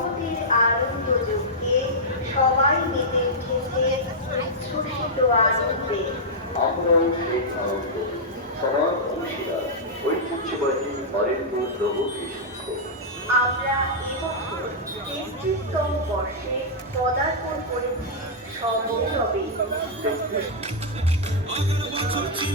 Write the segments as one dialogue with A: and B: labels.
A: ভগবতীর আনন্দ যুগে সবাই মেতে উঠেছে উচ্ছ্বসিত আনন্দে।
B: সবার অংশীদার ঐতিহ্যবাহী বারেন্দ্র প্রগতি
A: আমরা এবছর তেত্রিশতম বর্ষে পদার্পণ করেছি সমুদ্রবে
C: কি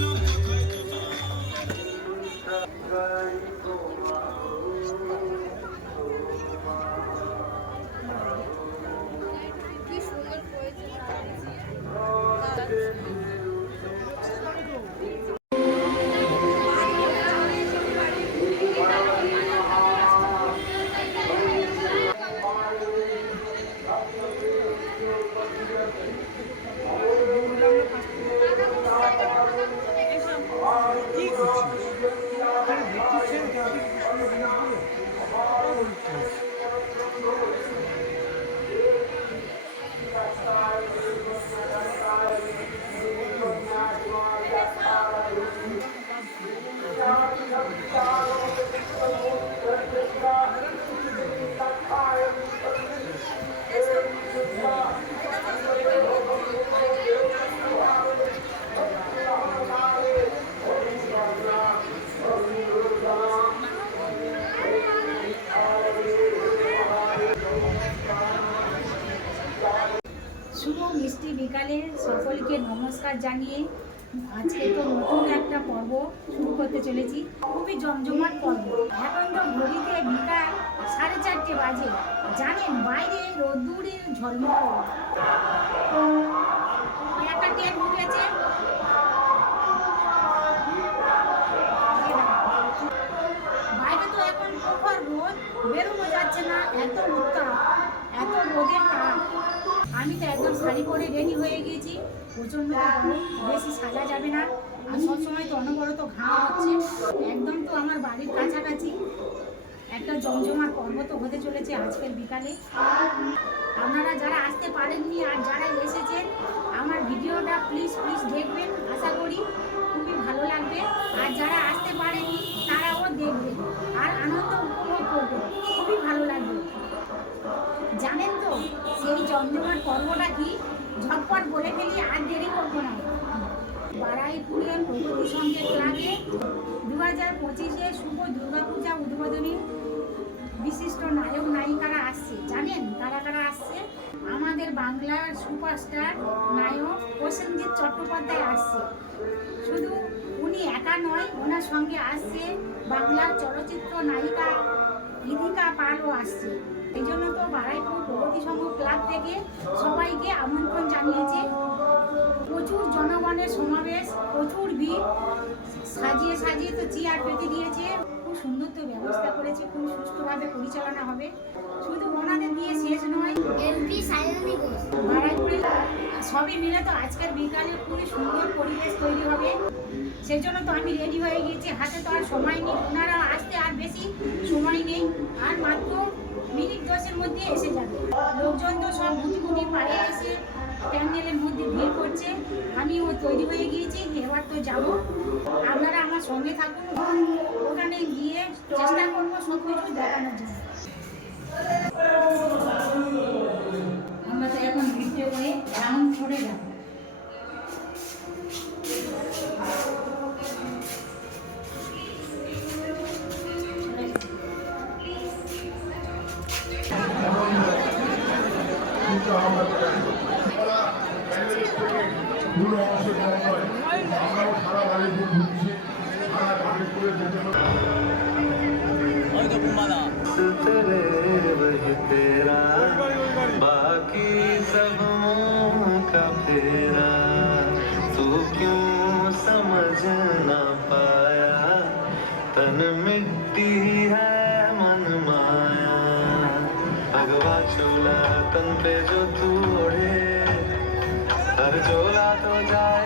D: বিকালে সকলকে নমস্কার জানিয়ে আজকে তো নতুন একটা পর্ব শুরু করতে চলেছি। খুবই জমজমাট পর্ব। এখন তো ঘড়িতে বিকাল সাড়ে চারটে বাজে। জানেন বাইরে রোদ্দুরের ঝলমল। উঠেছে বাইরে তো এখন প্রখর রোদ। বেরোনো যাচ্ছে না। এত উত্তাপ। এত রোদের তাপ। আমি তো একদম শাড়ি পরে রেডি হয়ে গিয়েছি। প্রচণ্ড বেশি সাজা যাবে না। আর সবসময় তো অনবরত ঘাম হচ্ছে। একদম তো আমার বাড়ির কাছাকাছি একটা জমজমার তো হতে চলেছে আজকের বিকালে। আপনারা যারা আসতে পারেননি আর যারা এসেছেন, আমার ভিডিওটা প্লিজ প্লিজ দেখবেন। আশা করি খুবই ভালো লাগবে। আর যারা আসতে পারেননি বারাইপুরের প্রগতি সংঘের ক্লাবে দু হাজার পঁচিশে শুভ দুর্গাপূজা উদ্বোধনী বিশিষ্ট নায়ক নায়িকারা আসছে। জানেন কারা কারা আসছে? আমাদের বাংলার সুপারস্টার নায়ক প্রসেনজিৎ চট্টোপাধ্যায় আসছে। শুধু উনি একা নয়, ওনার সঙ্গে আসছে বাংলার চলচ্চিত্র নায়িকা ইদিকা পালও আসছে। এই জন্য তো বারাইপুর প্রগতি সংঘ ক্লাব থেকে সবাইকে আমন্ত্রণ জানিয়েছে। প্রচুর জনগণের সমাবেশ প্রচুর ভিড়। সাজিয়ে সাজিয়ে তো চেয়ার পেতে দিয়েছে। খুব সুন্দর তো ব্যবস্থা করেছে খুব সুষ্ঠুভাবে পরিচালনা হবে। শুধু ওনাদের দিয়ে শেষ নয়
C: এমপি সায়নী ঘোষ।
D: বারাইপুরে সবই মিলে তো আজকের বিকালে খুবই সুন্দর পরিবেশ তৈরি হবে। সেজন্য তো আমি রেডি হয়ে গিয়েছি হাতে তো আর সময় নেই। ওনারা আসতে আর বেশি সময় নেই আর প্যান্ডেলের মধ্যে ভিড় করছে, আমিও তৈরি হয়ে গিয়েছি, এবার তো যাব। আপনারা আমার সঙ্গে থাকুন, ওখানে গিয়ে চেষ্টা করব সব কিছু দেখানোর জন্য। আমরা তো এখন ভিড়তে করে রাউন্ড করে যাব।
E: वही तेरा बाकी सब का फेरा, तू क्यों समझ ना पाया? तन मिट्टी है, मन माया। भगवा चोला तन पे जो तू ओढ़े, हर चोला तो जाए।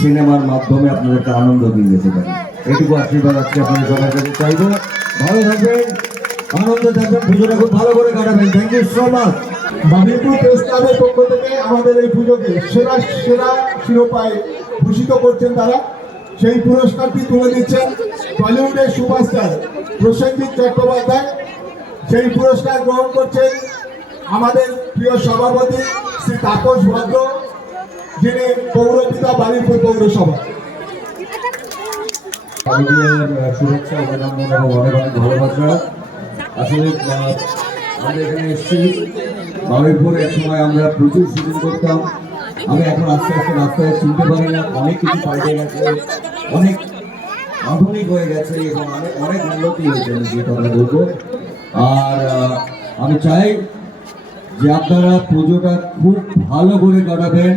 F: সিনেমার মাধ্যমে আপনাদেরকে আনন্দ দিয়ে যেতে পারি এটুকু আশীর্বাদ আজকে আপনাদের সবার কাছে চাইব ভালো থাকবেন, আনন্দ থাকবেন, পুজোটা খুব ভালো করে কাটাবেন। Thank you so much
G: Bajirpur press ক্লাবের পক্ষ থেকে আমাদের এই পুজোকে সেরা সেরা শিরোপায় ভূষিত করছেন তারা। সেই পুরস্কারটি তুলে দিচ্ছেন বলিউডের সুপারস্টার প্রসেনজিৎ চট্টোপাধ্যায়। সেই পুরস্কার গ্রহণ করছেন আমাদের প্রিয় সভাপতি শ্রী তাপস ভদ্র। যিনি পৌরপিতা বালিপুর পৌরসভা
F: এবং অনেক ভালোবাসা। আসলে এখানে এসেছি। এক সময় আমরা প্রচুর করতাম। আমি এখন আস্তে আস্তে রাস্তায় পারি না। অনেক কিছু অনেক হয়ে গেছে অনেক হয়েছে আর আমি চাই যে আপনারা পুজোটা খুব ভালো করে কাটাবেন।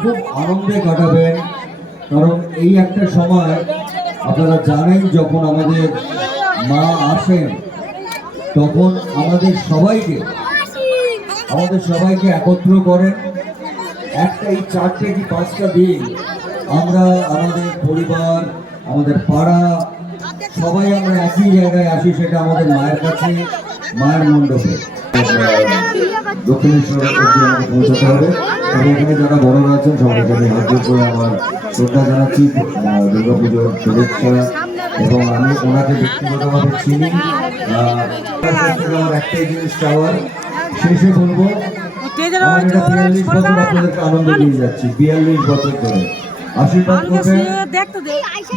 F: খুব আনন্দে কাটাবেন। কারণ এই একটা সময় আপনারা জানেন, যখন আমাদের মা আসেন, তখন আমাদের সবাইকে আমাদের সবাইকে একত্র করেন। একটা এই চারটে কি পাঁচটা দিন আমরা আমাদের পরিবার, আমাদের পাড়া, সবাই আমরা একই জায়গায় আসি, সেটা আমাদের মায়ের কাছে, মায়ের মণ্ডপে। দক্ষিণেশ্বর হবে এখানে যারা শুভেচ্ছা এবং আমি ওনাকে আমার একটাই বিয়াল্লিশ আপনাদেরকে আনন্দ যাচ্ছি বিয়াল্লিশ আশীর্বাদ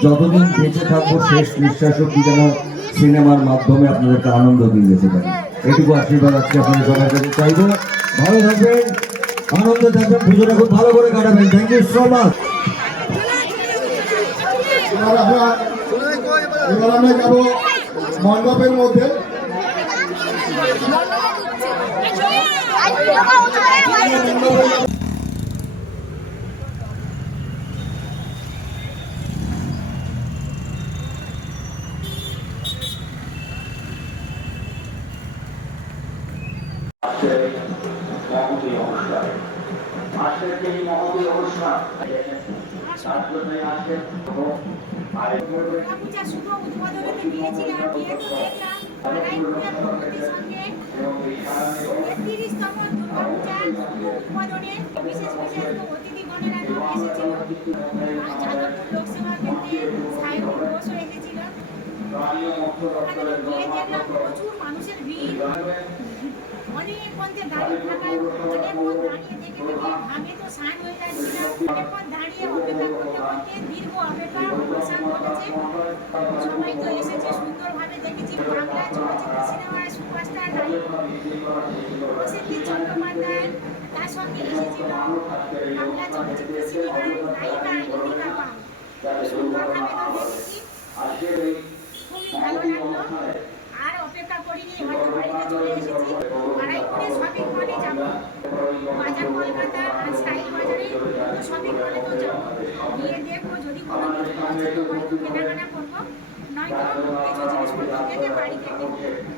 F: যতদিন বেঁচে থাকব শেষ নিঃশ্বাস অব্দি যেন সিনেমার মাধ্যমে আপনাদেরকে আনন্দ দিয়ে যেতে পারি এটুকু আশীর্বাদ আজকে আপনাদের সবার কাছে চাইব। ভালো থাকবেন, আনন্দে থাকবেন, পুজোটা খুব ভালো করে কাটাবেন। থ্যাংক ইউ সো মাচ
G: এবার যাব মণ্ডপের মধ্যে।
B: মহতী অনুষ্ঠান আজকের এই মহতী অনুষ্ঠান তার জন্যই আজকে আরেক
D: পূজা শুভ উদ্বোধনে গিয়েছিলাম গিয়ে তো দেখলাম। বারাইপুরে প্রকৃতির সঙ্গে। একত্রিশতম দুর্গাপূজার শুভ উদ্বোধনে বিশেষ বিশেষ অতিথিগণেরা এসেছিল। আর যাদবপুর লোকসভা কেন্দ্রে সাহেব গিয়ে দেখলাম প্রচুর মানুষের ভিড়। অনেকক্ষণ যে দাঁড়িয়ে থাকায় অনেকক্ষণ দাঁড়িয়ে দেখে দেখে আমি তো স্নান হয়ে যাচ্ছিলাম অনেকক্ষণ দাঁড়িয়ে অপেক্ষা করতে করতে দীর্ঘ অপেক্ষা অবসান ঘটেছে। সবাই তো এসেছে সুন্দরভাবে দেখেছি। বাংলা চলচ্চিত্র সিনেমার সুপারস্টার নায়ক প্রসেনজিৎ চট্টোপাধ্যায় তার সঙ্গে এসেছিল। বাংলা চলচ্চিত্র সিনেমার নায়িকা ইন্দিকা পাল। সুন্দরভাবে তো দেখেছি। খুবই আর অপেক্ষা করিনি বাড়িতে চলে এসেছি। বারাইপুরে শপিং মলে যাব। বাজার কলকাতা আর স্টাইল বাজারে শপিং মলে গিয়ে দেখব যদি কোনো তো কেনাকাটা করব। নয়তো কিছু জিনিসপত্র থেকে বাড়িতে কিনবো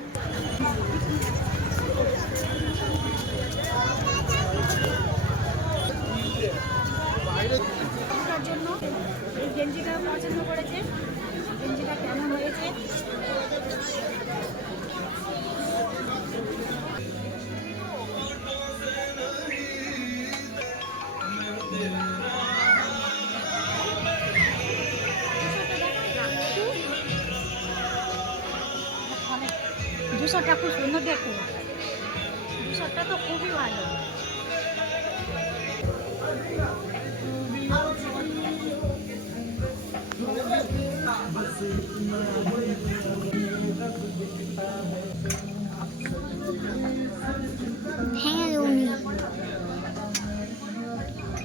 D: দুশোটা খুব সুন্দর দেখো দুশোটা তো খুবই ভালো।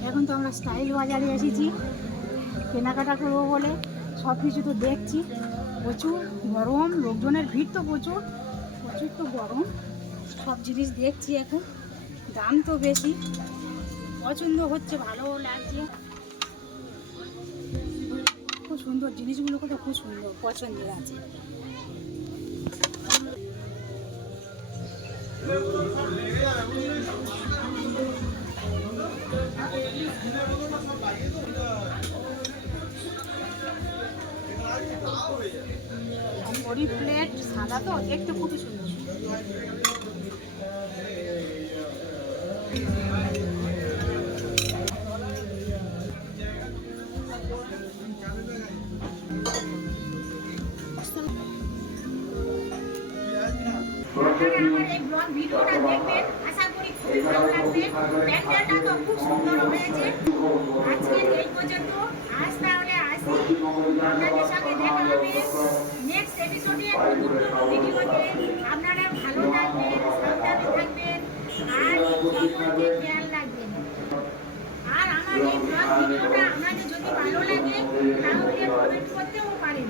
D: এখন তো আমরা স্টাইল বাজারে এসেছি। কেনাকাটা করব বলে। সব কিছু তো দেখছি। প্রচুর গরম লোকজনের ভিড় তো প্রচুর। প্রচুর তো গরম, সব জিনিস দেখছি এখন, দাম তো বেশি, পছন্দ হচ্ছে ভালোও লাগছে। খুব সুন্দর জিনিসগুলো তো খুব সুন্দর, পছন্দের আছে। বড়ি প্লেট সাদা তো, দেখতে খুবই সুন্দর। ভিডিওটা দেখবেন আশা করি খুবই ভালো লাগবে প্যান্ডেলটা তো খুব সুন্দর হয়েছে আজকের এই পর্যন্ত আজ তাহলে আসি আপনাদের সঙ্গে দেখা হবে নেক্সট এপিসোডে নতুন নতুন ভিডিওতে আপনারা ভালো থাকবেন থাকবেন আর সকলকে খেয়াল রাখবেন আর আমার এই ব্লগ আপনাদের যদি ভালো লাগে তাহলে কমেন্ট করতেও পারেন